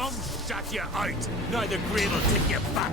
mum shut you out. Neither grave will take you back.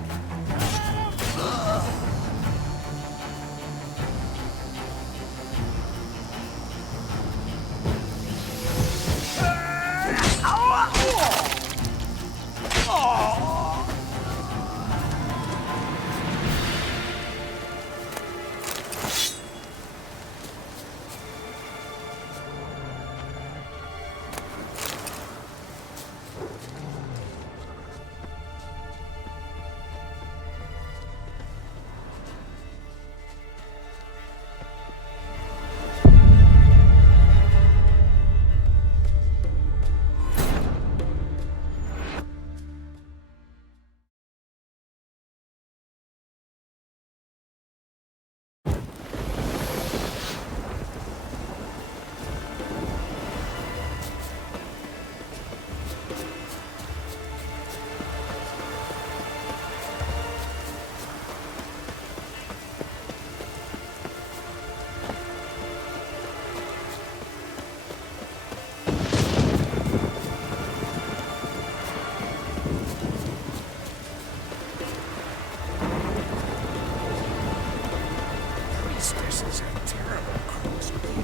This is a terrible cross breed.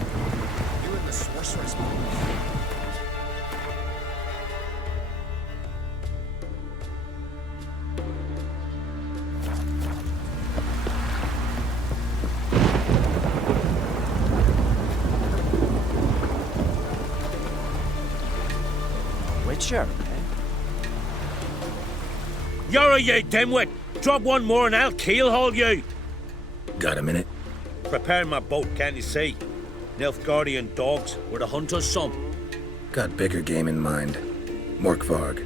You and the sorceress. Witcher, eh? You're you dimwit! Drop one more and I'll keelhaul you! Got a minute? Preparing my boat, can't you see? Nilfgaardian dogs were to hunt us some. Got bigger game in mind. Morkvarg.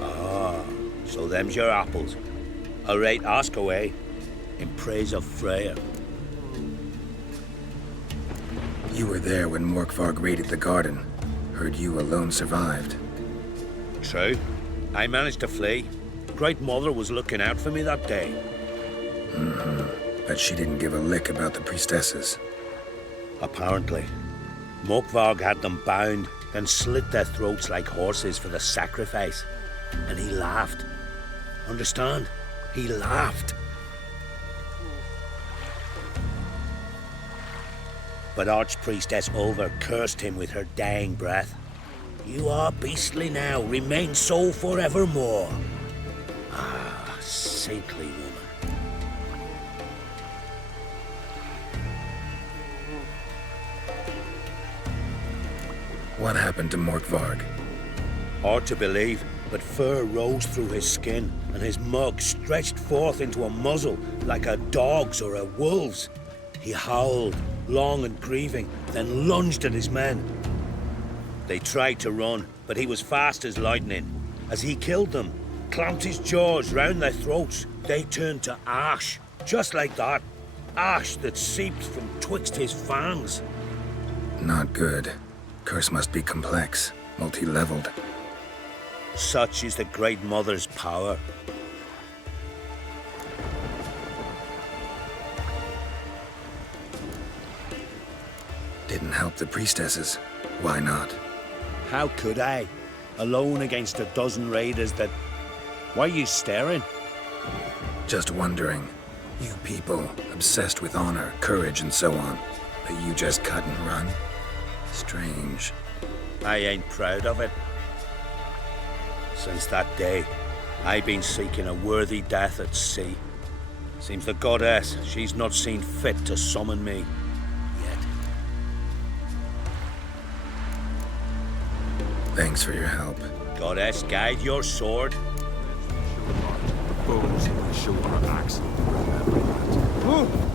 Ah, so them's your apples. All right, ask away. In praise of Freya. You were there when Morkvarg raided the garden. Heard you alone survived. True. I managed to flee. Great Mother was looking out for me that day. But she didn't give a lick about the priestesses. Apparently. Morkvarg had them bound, then slit their throats like horses for the sacrifice. And he laughed. Understand? He laughed. But Archpriestess Ulver cursed him with her dying breath. You are beastly now, remain so forevermore. Ah, saintly woman. What happened to Morkvarg? Hard to believe, but fur rose through his skin, and his mug stretched forth into a muzzle like a dog's or a wolf's. He howled, long and grieving, then lunged at his men. They tried to run, but he was fast as lightning. As he killed them, clamped his jaws round their throats, they turned to ash, just like that. Ash that seeped from twixt his fangs. Not good. Curse must be complex, multi-leveled. Such is the Great Mother's power. Didn't help the priestesses. Why not? How could I? Alone against a dozen raiders that... Why are you staring? Just wondering. You people, obsessed with honor, courage, and so on. But you just cut and run? Strange. I ain't proud of it. Since that day, I've been seeking a worthy death at sea. Seems the goddess, she's not seen fit to summon me. Yet. Thanks for your help. Goddess, guide your sword. Bones in my shoulder axe. Remember that.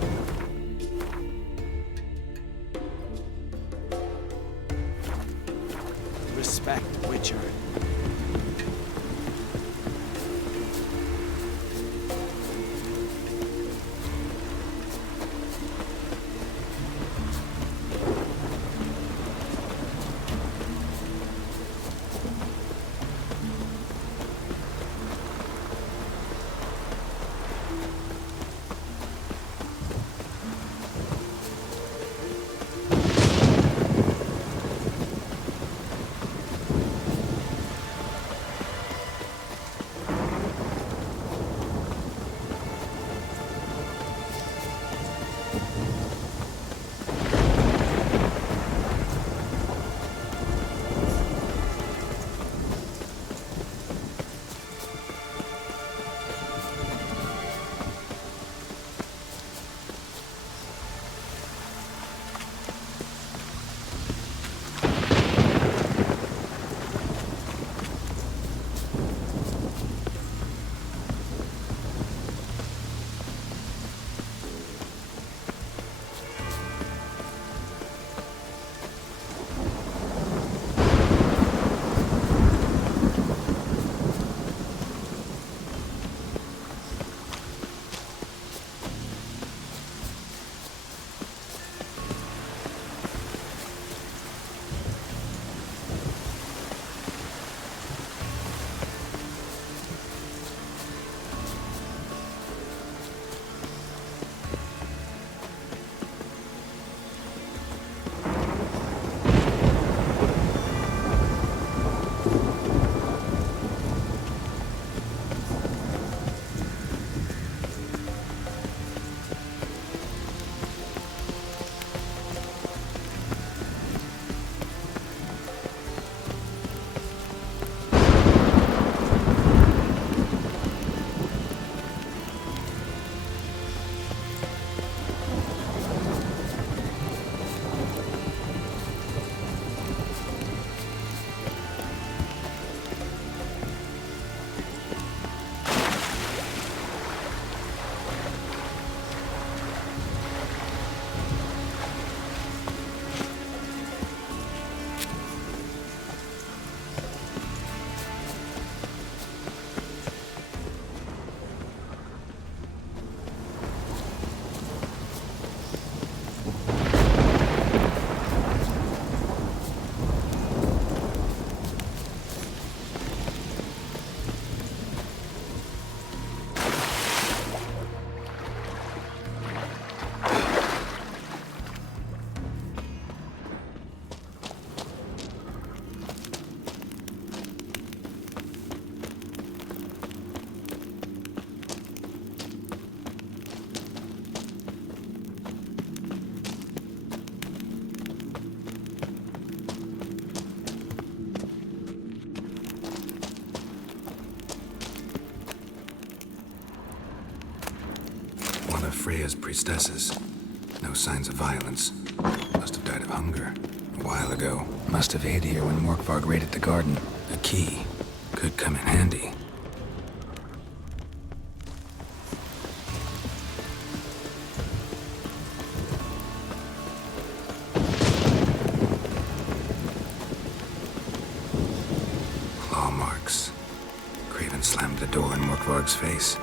Respect, Witcher. area's priestesses. No signs of violence. Must have died of hunger a while ago. Must have hid here when Morkvarg raided the garden. A key could come in handy. Claw marks. Craven slammed the door in Morkvarg's face.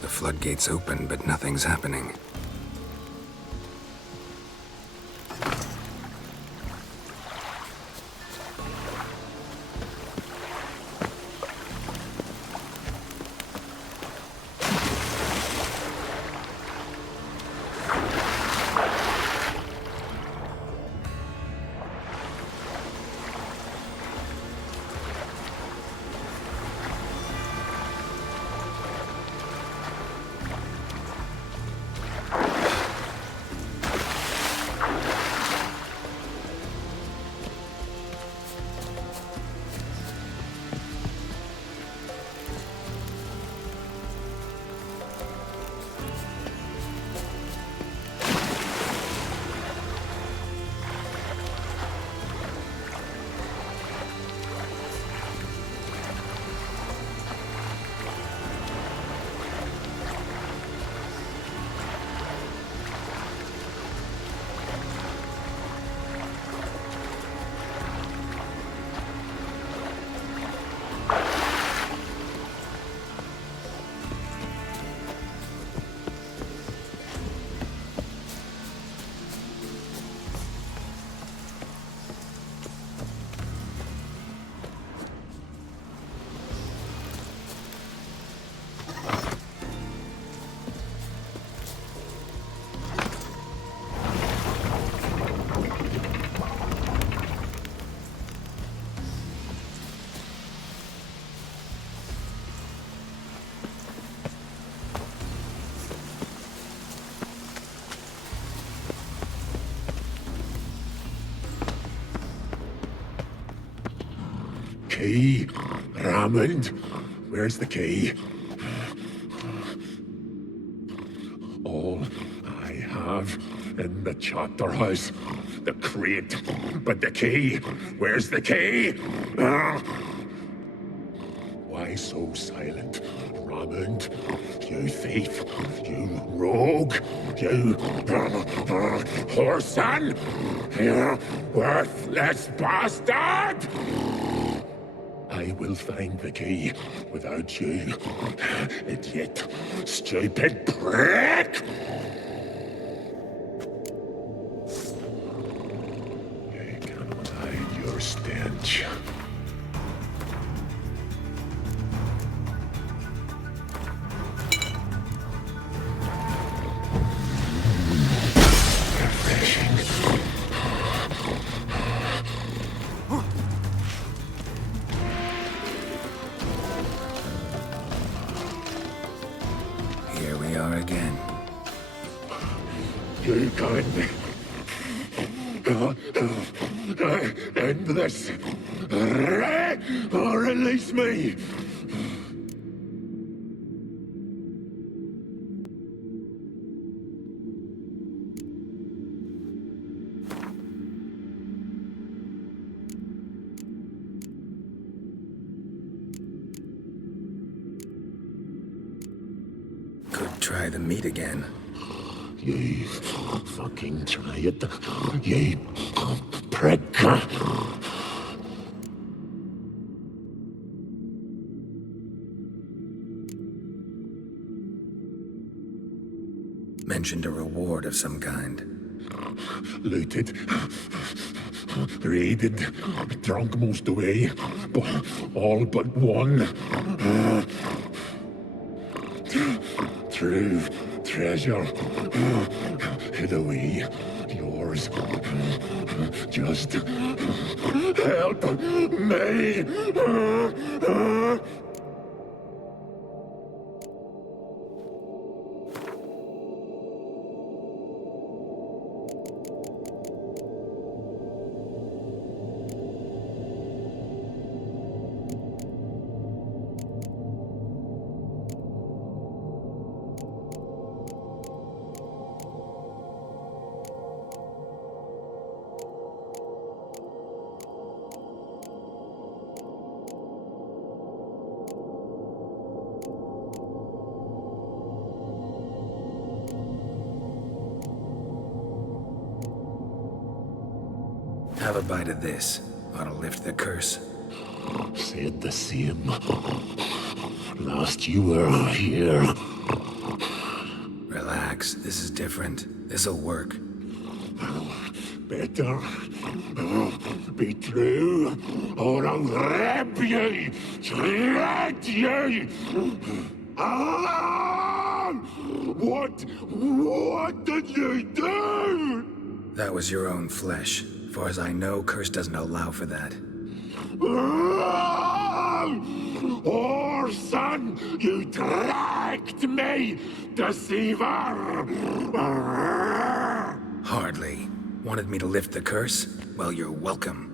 The floodgates open, but nothing's happening. key? Raymond, where's the key? All I have in the chapter house, the crate, but the key, where's the key? Why so silent, Raymond? You thief, you rogue, you whoreson, you worthless bastard! I will find the key without you, idiot, stupid prick! You cannot hide your stench. Here we are again. You can end this, or release me. Could try the meat again. You fucking try it, you prick. Mentioned a reward of some kind. Looted, raided, drunk most away, all but one. True treasure, hid away, yours. Just help me. Have a bite of this. Ought to lift the curse. Said the same. Last you were here. Relax, this is different. This'll work. Better be true, or I'll rip you, shred you. Ah! What did you do? That was your own flesh. Far as I know, curse doesn't allow for that. Or son, you tracked me, deceiver! Hardly. Wanted me to lift the curse? Well, you're welcome.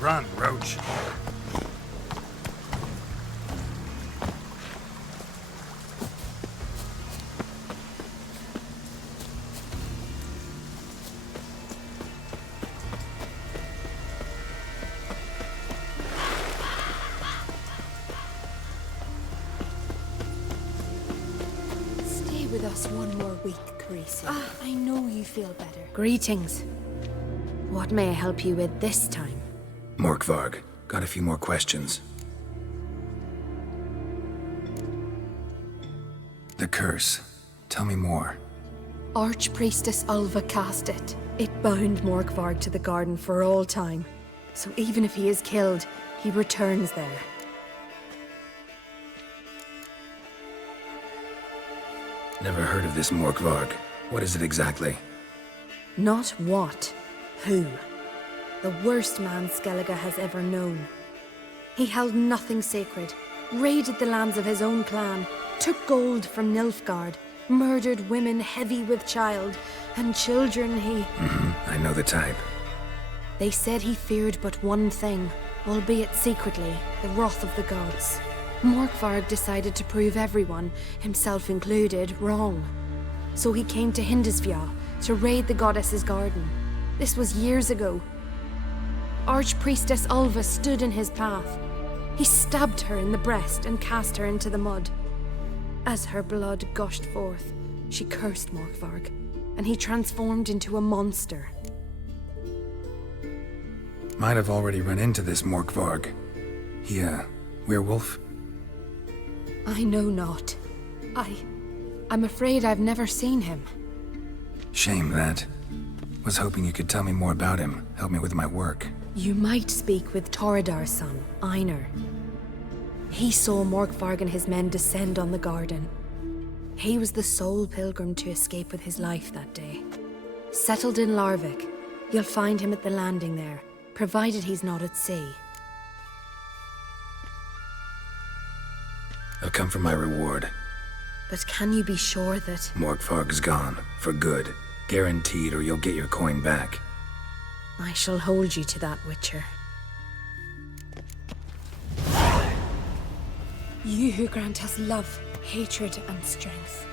Run, Roach. Stay with us one more week, Carissa. I know you feel better. Greetings. What may I help you with this time? Morkvarg, got a few more questions. The curse. Tell me more. Archpriestess Ulva cast it. It bound Morkvarg to the garden for all time. So even if he is killed, he returns there. Never heard of this Morkvarg. What is it exactly? Not what, who. The worst man Skellige has ever known. He held nothing sacred, raided the lands of his own clan, took gold from Nilfgaard, murdered women heavy with child, and children he... I know the type. They said he feared but one thing, albeit secretly, the wrath of the gods. Morkvarg decided to prove everyone, himself included, wrong. So he came to Hindisfjall to raid the goddess's garden. This was years ago. Archpriestess Ulva stood in his path. He stabbed her in the breast and cast her into the mud. As her blood gushed forth, she cursed Morkvarg, and he transformed into a monster. Might have already run into this Morkvarg. He, werewolf? I know not. I'm afraid I've never seen him. Shame that. Was hoping you could tell me more about him, help me with my work. You might speak with Toradar's son, Einar. He saw Morkvarg and his men descend on the garden. He was the sole pilgrim to escape with his life that day. Settled in Larvik, you'll find him at the landing there, provided he's not at sea. I've come for my reward. But can you be sure that... Morkvarg's gone, for good. Guaranteed, or you'll get your coin back. I shall hold you to that, Witcher. You who grant us love, hatred, and strength.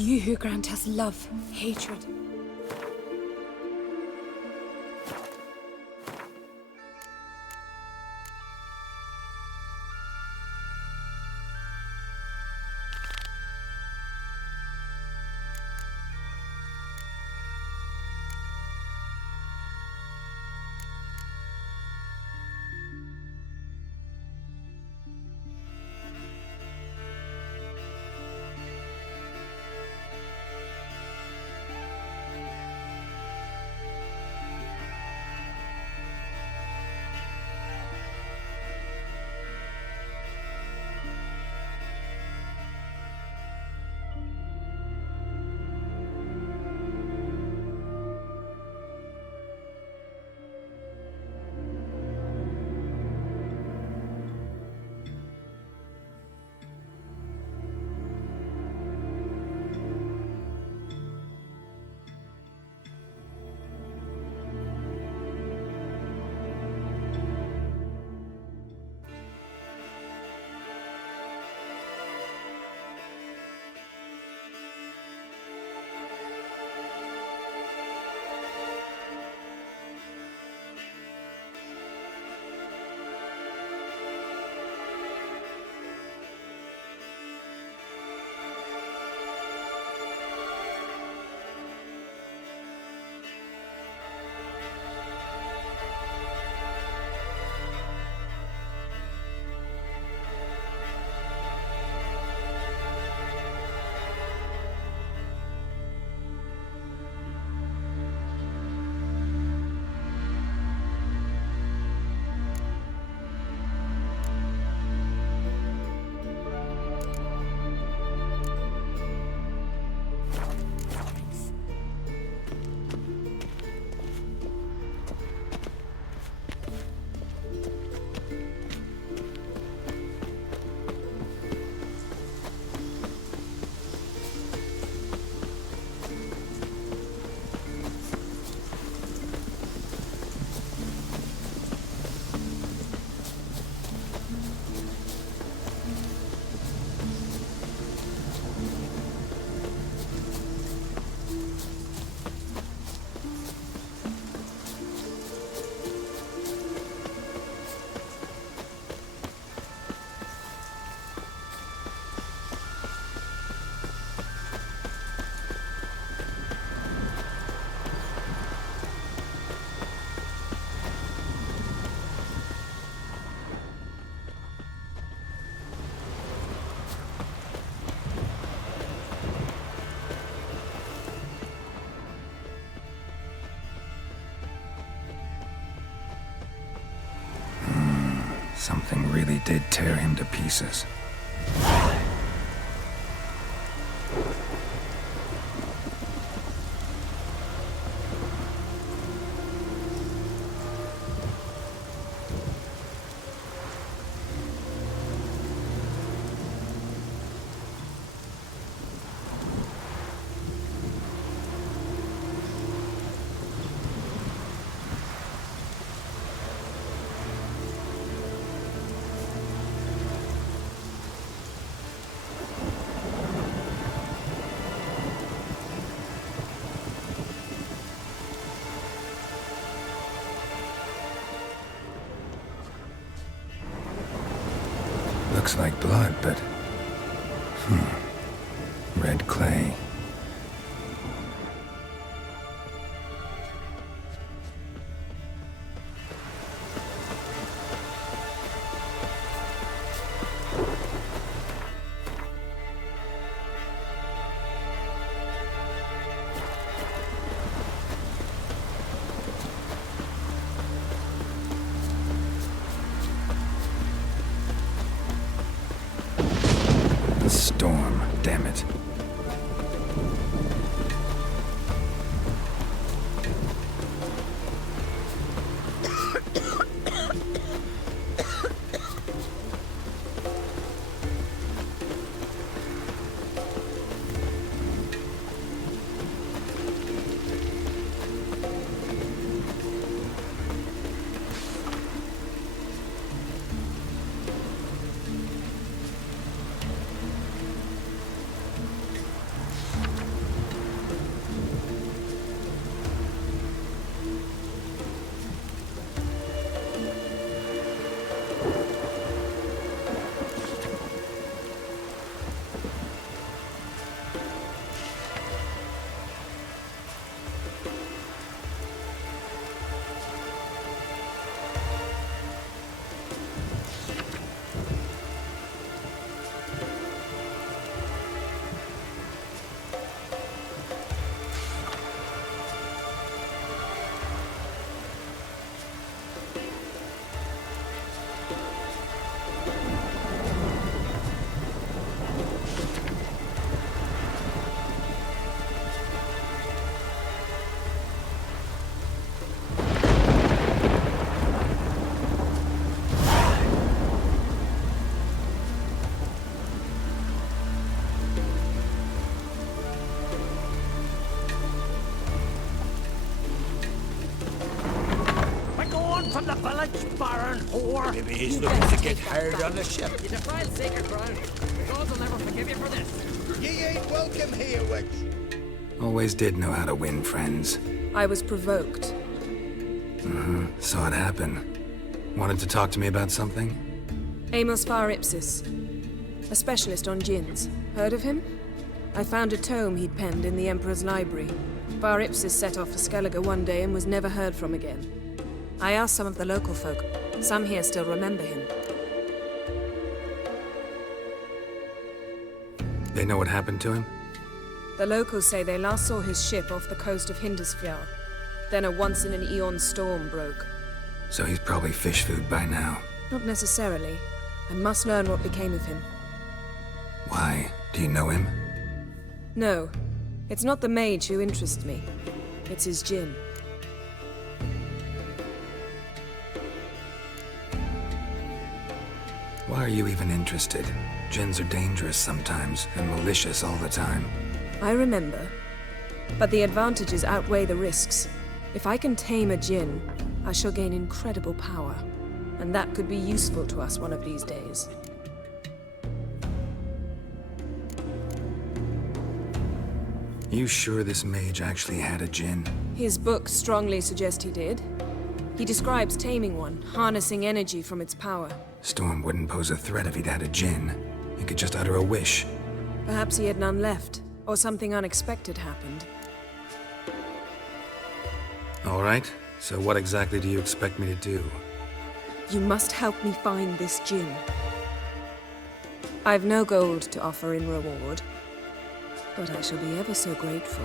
You who grant us love, hatred. Something really did tear him to pieces. Looks like blood, but... red clay. Storm, damn it. whore! Maybe he's looking to get hard on the ship. You defile sacred ground. The gods will never forgive you for this. Ye ain't welcome here, witch. Always did know how to win friends. I was provoked. Saw it happen. Wanted to talk to me about something? Amos Far Ipsis, a specialist on djinns. Heard of him? I found a tome he'd penned in the Emperor's library. Far Ipsis set off for Skellige one day and was never heard from again. I asked some of the local folk. Some here still remember him. They know what happened to him? The locals say they last saw his ship off the coast of Hindisfjall. Then a once-in-an-eon storm broke. So he's probably fish food by now. Not necessarily. I must learn what became of him. Why? Do you know him? No. It's not the mage who interests me. It's his djinn. Why are you even interested? Djinns are dangerous sometimes, and malicious all the time. I remember. But the advantages outweigh the risks. If I can tame a djinn, I shall gain incredible power. And that could be useful to us one of these days. You sure this mage actually had a djinn? His books strongly suggest he did. He describes taming one, harnessing energy from its power. Storm wouldn't pose a threat if he'd had a djinn. He could just utter a wish. Perhaps he had none left, or something unexpected happened. All right, so what exactly do you expect me to do? You must help me find this djinn. I've no gold to offer in reward, but I shall be ever so grateful.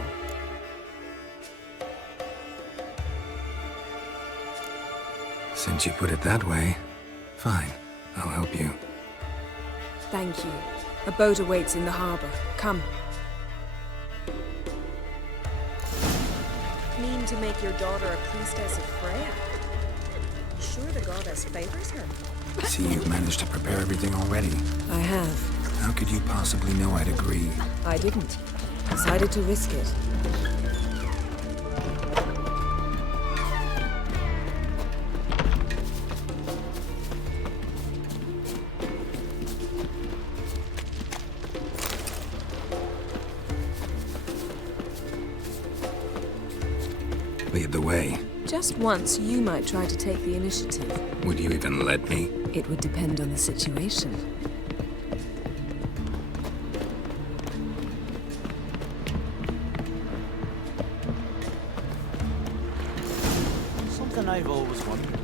Since you put it that way, fine. I'll help you. Thank you. A boat awaits in the harbor. Come. Mean to make your daughter a priestess of Freya? Sure the goddess favors her. See, you've managed to prepare everything already. I have. How could you possibly know I'd agree? I didn't. Decided to risk it. Lead the way. Just once, you might try to take the initiative. Would you even let me? It would depend on the situation. Something I've always wondered.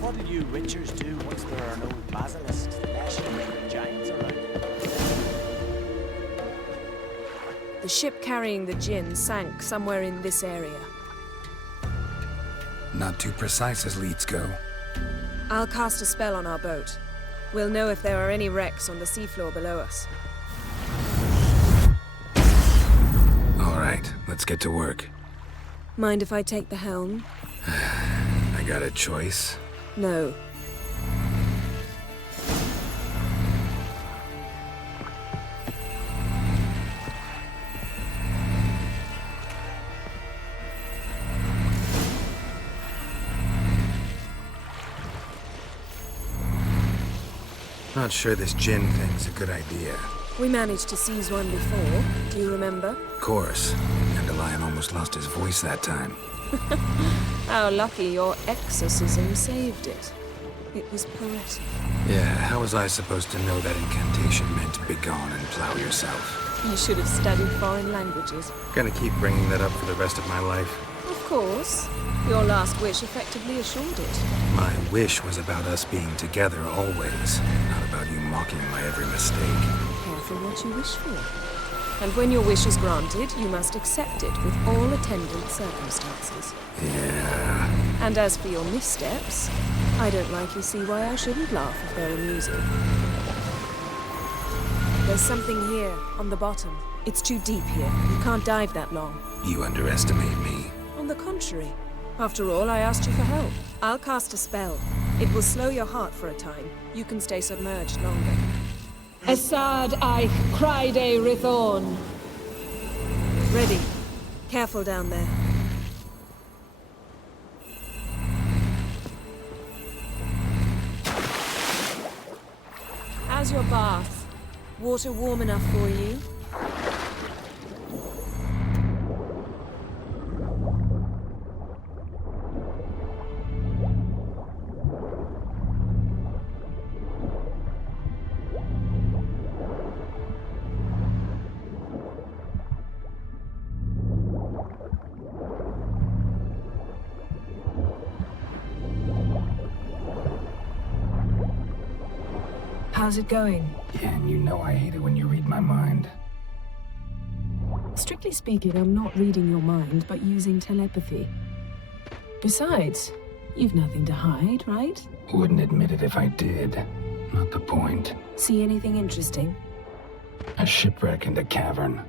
What do you witchers do once there are no basilisks, nation-breaking giants around? The ship carrying the djinn sank somewhere in this area. Not too precise as leads go. I'll cast a spell on our boat. We'll know if there are any wrecks on the seafloor below us. All right, let's get to work. Mind if I take the helm? I got a choice. No. Not sure this djinn thing's a good idea. We managed to seize one before. Do you remember? Of course. Dandelion almost lost his voice that time. How lucky your exorcism saved it. It was poetic. Yeah, how was I supposed to know that incantation meant begone and plow yourself? You should have studied foreign languages. Gonna keep bringing that up for the rest of my life. Of course. Your last wish effectively assured it. My wish was about us being together always, not about you mocking my every mistake. Careful what you wish for. And when your wish is granted, you must accept it with all attendant circumstances. Yeah. And as for your missteps, I don't likely see why I shouldn't laugh if they're amusing. There's something here, on the bottom. It's too deep here. You can't dive that long. You underestimate me. On the contrary. After all, I asked you for help. I'll cast a spell. It will slow your heart for a time. You can stay submerged longer. Assad Eich Cryde Rithorn. Ready. Careful down there. How's your bath? Water warm enough for you? How's it going? Yeah, and you know I hate it when you read my mind. Strictly speaking, I'm not reading your mind, but using telepathy. Besides, you've nothing to hide, right? Wouldn't admit it if I did. Not the point. See anything interesting? A shipwreck and a cavern.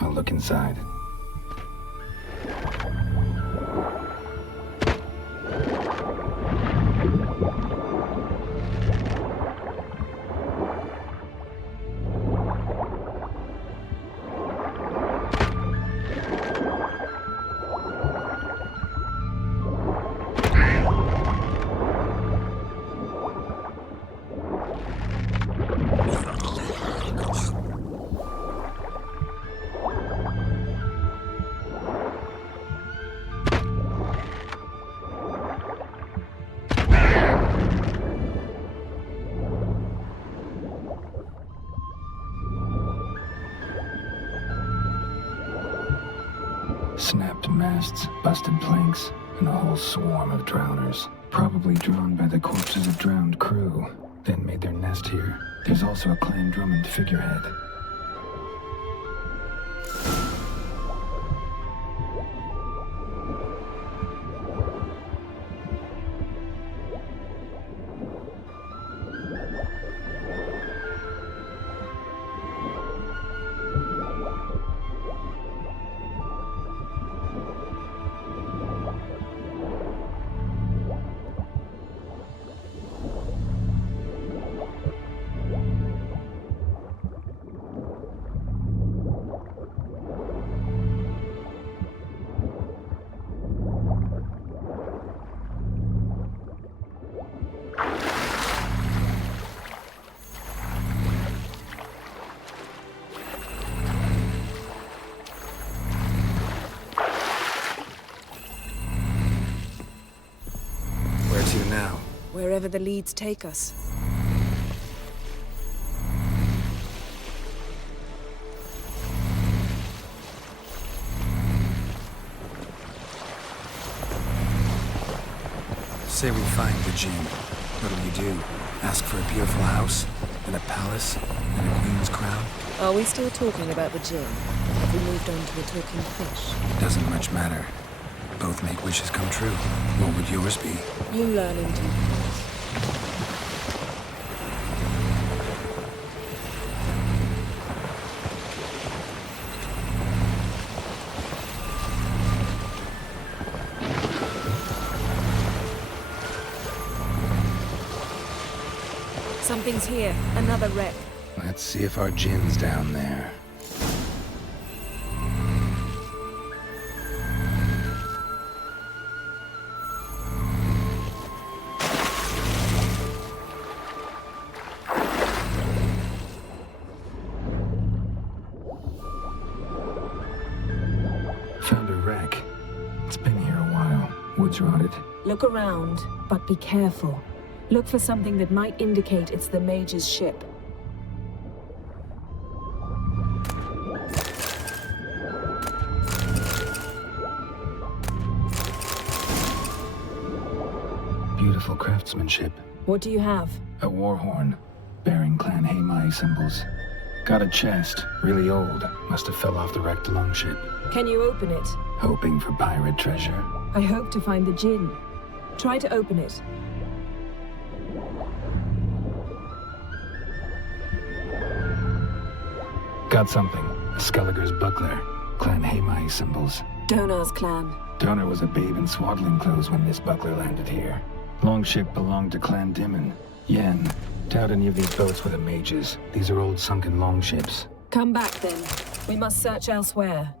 I'll look inside. Snapped masts, busted planks, and a whole swarm of drowners. Probably drawn by the corpses of drowned crew, then made their nest here. There's also a Clan Drummond figurehead. Where to now? Wherever the leads take us. Say we find the Jinn. What'll you do? Ask for a beautiful house? And a palace? And a queen's crown? Are we still talking about the Jinn? Have we moved on to a talking fish? Doesn't much matter. Both make wishes come true. What would yours be? You learn in due course. Something's here. Another wreck. Let's see if our Jinn's down there. Found a wreck. It's been here a while. Wood's rotted. Look around, but be careful. Look for something that might indicate it's the Mage's ship. Beautiful craftsmanship. What do you have? A war horn, bearing Clan Haimai symbols. Got a chest, really old. Must have fell off the wrecked longship. Can you open it? Hoping for pirate treasure. I hope to find the Jinn. Try to open it. Got something. A Skelliger's buckler. Clan Haimai symbols. Donar's clan. Donar was a babe in swaddling clothes when this buckler landed here. Longship belonged to Clan Dimon. Yen. Doubt any of these boats were the mages. These are old sunken longships. Come back then. We must search elsewhere.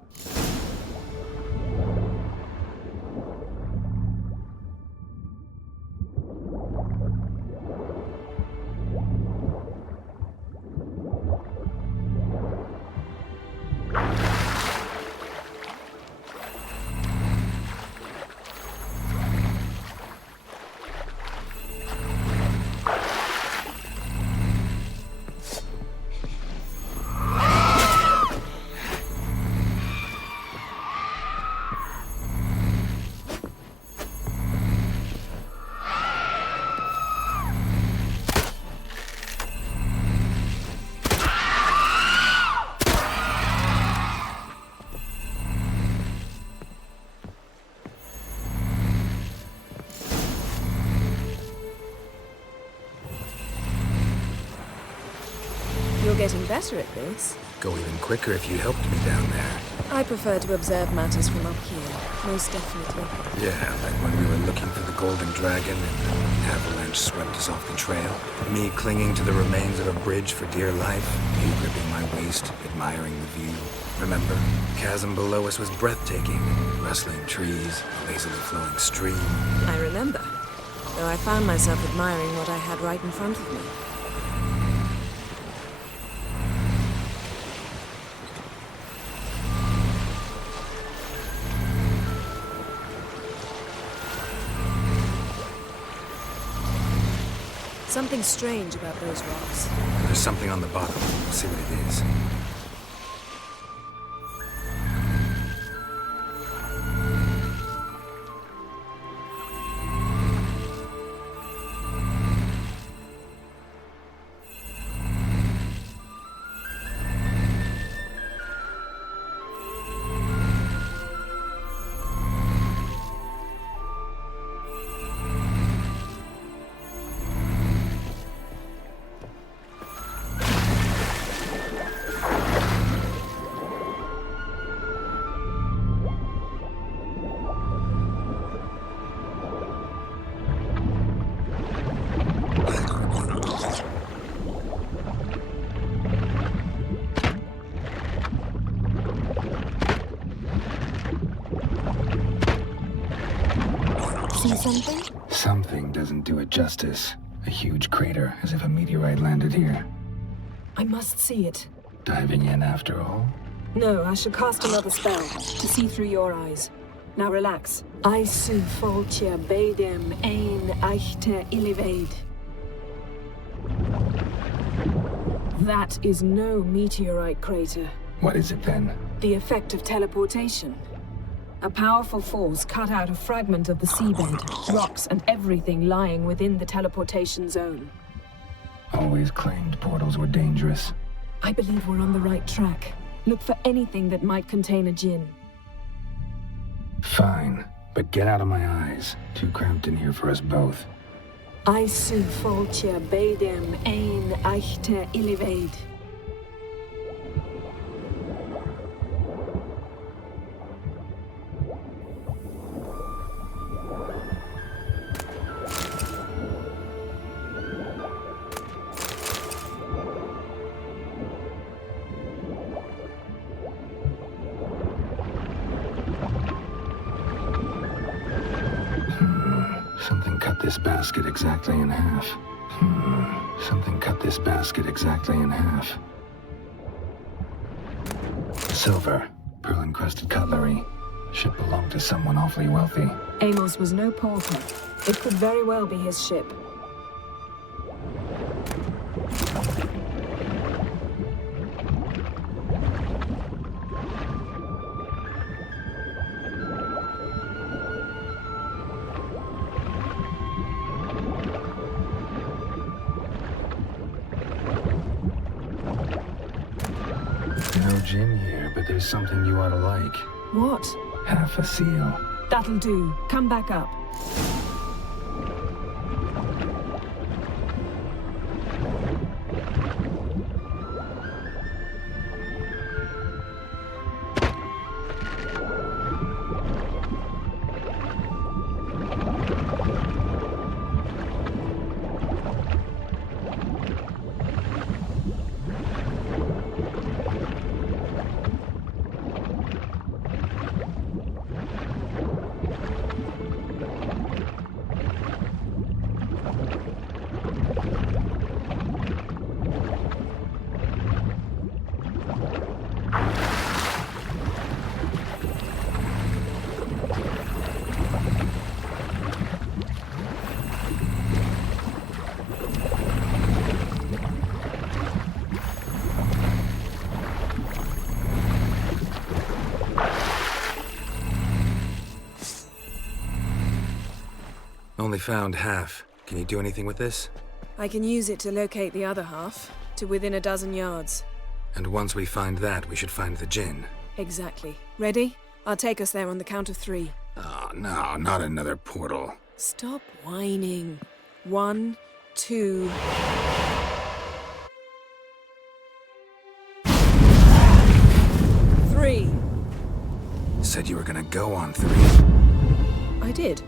getting better at this. Go even quicker if you helped me down there. I prefer to observe matters from up here, most definitely. Yeah, like when we were looking for the Golden Dragon and the avalanche swept us off the trail. Me clinging to the remains of a bridge for dear life. You gripping my waist, admiring the view. Remember? The chasm below us was breathtaking. Rustling trees, a lazily flowing stream. I remember, though I found myself admiring what I had right in front of me. Something strange about those rocks. There's something on the bottom. We'll see what it is. See something? Something doesn't do it justice. A huge crater, as if a meteorite landed here. I must see it. Diving in after all? No, I shall cast another spell to see through your eyes. Now relax. I su foltia beidem ein eichte illivaid. That is no meteorite crater. What is it then? The effect of teleportation. A powerful force cut out a fragment of the seabed, rocks and everything lying within the teleportation zone. Always claimed portals were dangerous. I believe we're on the right track. Look for anything that might contain a djinn. Fine, but get out of my eyes. Too cramped in here for us both. I su foltia beidem ein eichte illivaid. Something cut this basket exactly in half. Something cut this basket exactly in half. Silver, pearl-encrusted cutlery. Ship belonged to someone awfully wealthy. Amos was no porter. It could very well be his ship. No gin here, but there's something you ought to like. What? Half a seal. That'll do. Come back up. Only found half. Can you do anything with this? I can use it to locate the other half, to within a dozen yards. And once we find that, we should find the gin. Exactly. Ready? I'll take us there on the count of 3. Oh, no, not another portal. Stop whining. 1, 2... gonna go on 3. I did.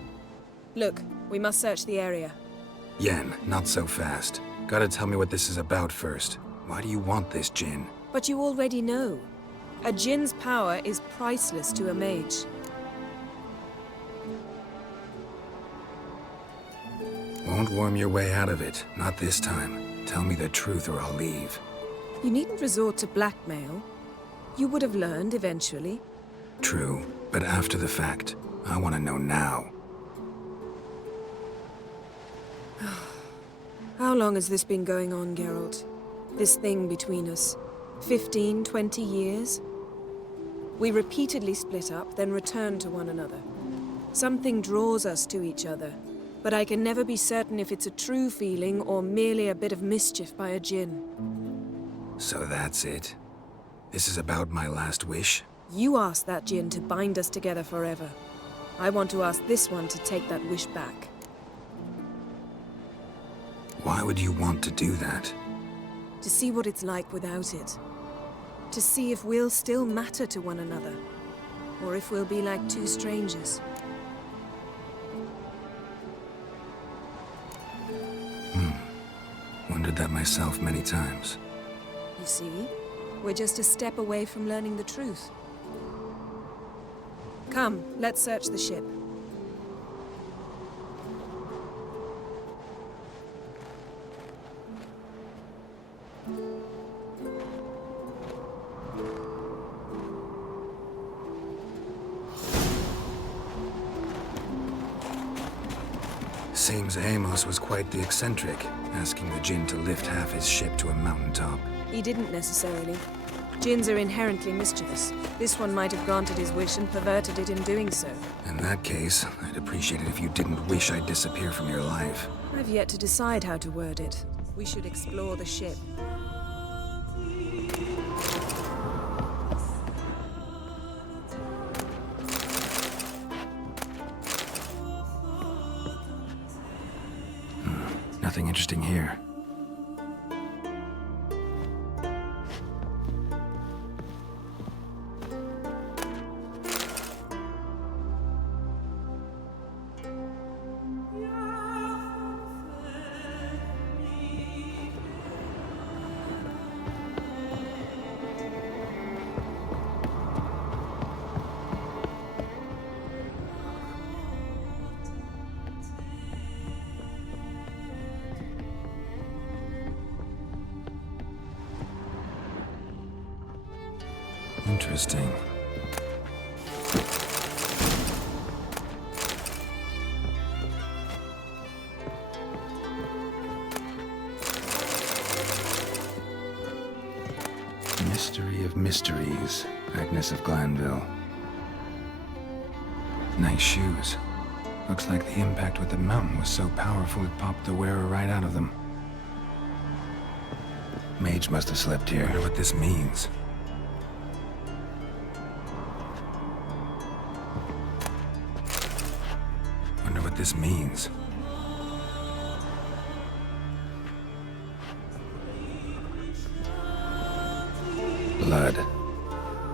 Look, we must search the area. Yen, not so fast. Gotta tell me what this is about first. Why do you want this Jinn? But you already know. A Jinn's power is priceless to a mage. Won't worm your way out of it. Not this time. Tell me the truth or I'll leave. You needn't resort to blackmail. You would have learned eventually. True, but after the fact. I want to know now. How long has this been going on, Geralt? This thing between us? 15, 20 years? We repeatedly split up, then returned to one another. Something draws us to each other, but I can never be certain if it's a true feeling or merely a bit of mischief by a Jinn. So that's it? This is about my last wish? You asked that Jinn to bind us together forever. I want to ask this one to take that wish back. Why would you want to do that? To see what it's like without it. To see if we'll still matter to one another. Or if we'll be like two strangers. Wondered that myself many times. You see? We're just a step away from learning the truth. Come, let's search the ship. Seems Amos was quite the eccentric, asking the Jinn to lift half his ship to a mountaintop. He didn't necessarily. Jinns are inherently mischievous. This one might have granted his wish and perverted it in doing so. In that case, I'd appreciate it if you didn't wish I'd disappear from your life. I've yet to decide how to word it. We should explore the ship. Nothing interesting here. Interesting. Mystery of mysteries, Agnes of Glanville. Nice shoes. Looks like the impact with the mountain was so powerful it popped the wearer right out of them. Mage must have slept here. I wonder what this means. Wonder what this means. Blood.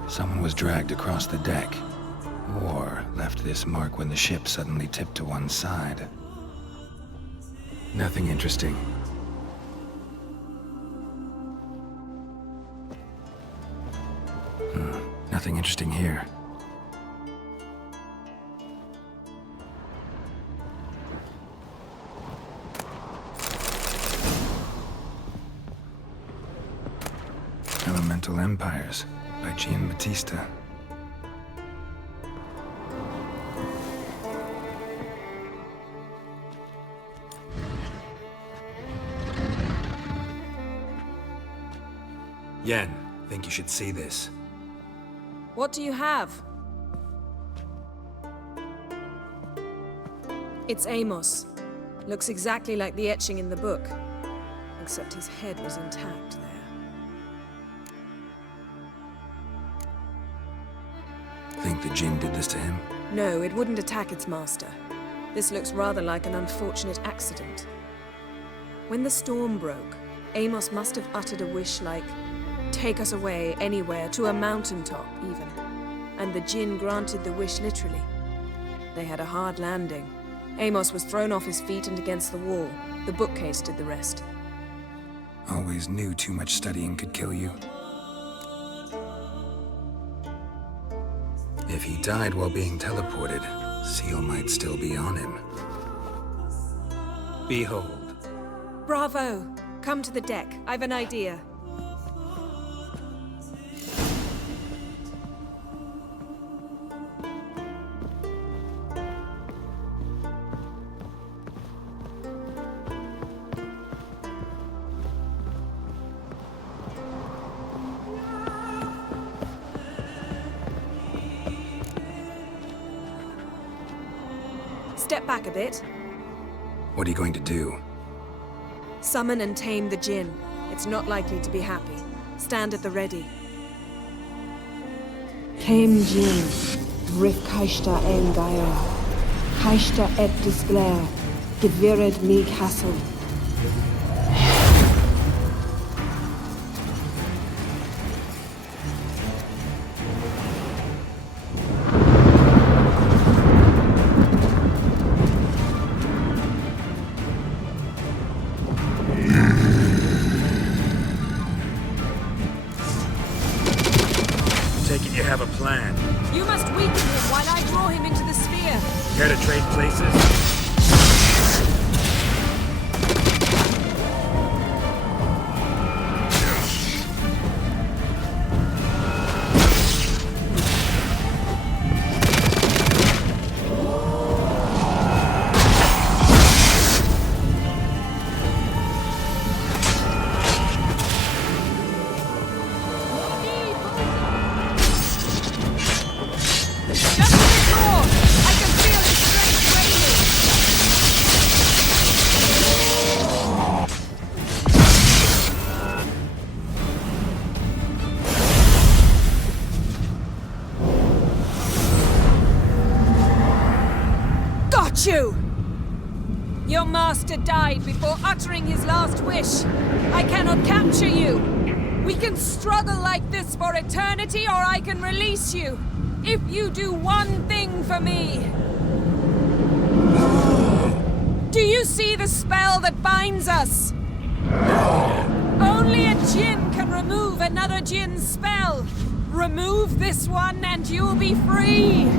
Someone was dragged across the deck. Or left this mark when the ship suddenly tipped to one side. Nothing interesting. Nothing interesting here. Elemental Empires by Giambattista. Yen, think you should see this. What do you have? It's Amos. Looks exactly like the etching in the book. Except his head was intact there. Think the Jinn did this to him? No, it wouldn't attack its master. This looks rather like an unfortunate accident. When the storm broke, Amos must have uttered a wish like, "Take us away, anywhere, to a mountaintop, even." and the Jinn granted the wish literally. They had a hard landing. Amos was thrown off his feet and against the wall. The bookcase did the rest. Always knew too much studying could kill you. If he died while being teleported, Seal might still be on him. Behold. Bravo! Come to the deck. I've an idea. Step back a bit. What are you going to do? Summon and tame the Jinn. It's not likely to be happy. Stand at the ready. Tame Jinn, Rick Kaishta en Gaia, Kaishta et Disblair, Gevired mi Castle. Take it you have a plan. You must weaken him while I draw him into the sphere. Care to trade places? You! Your master died before uttering his last wish. I cannot capture you. We can struggle like this for eternity, or I can release you. If you do one thing for me. Do you see the spell that binds us? Only a Jinn can remove another Jinn's spell. Remove this one and you'll be free.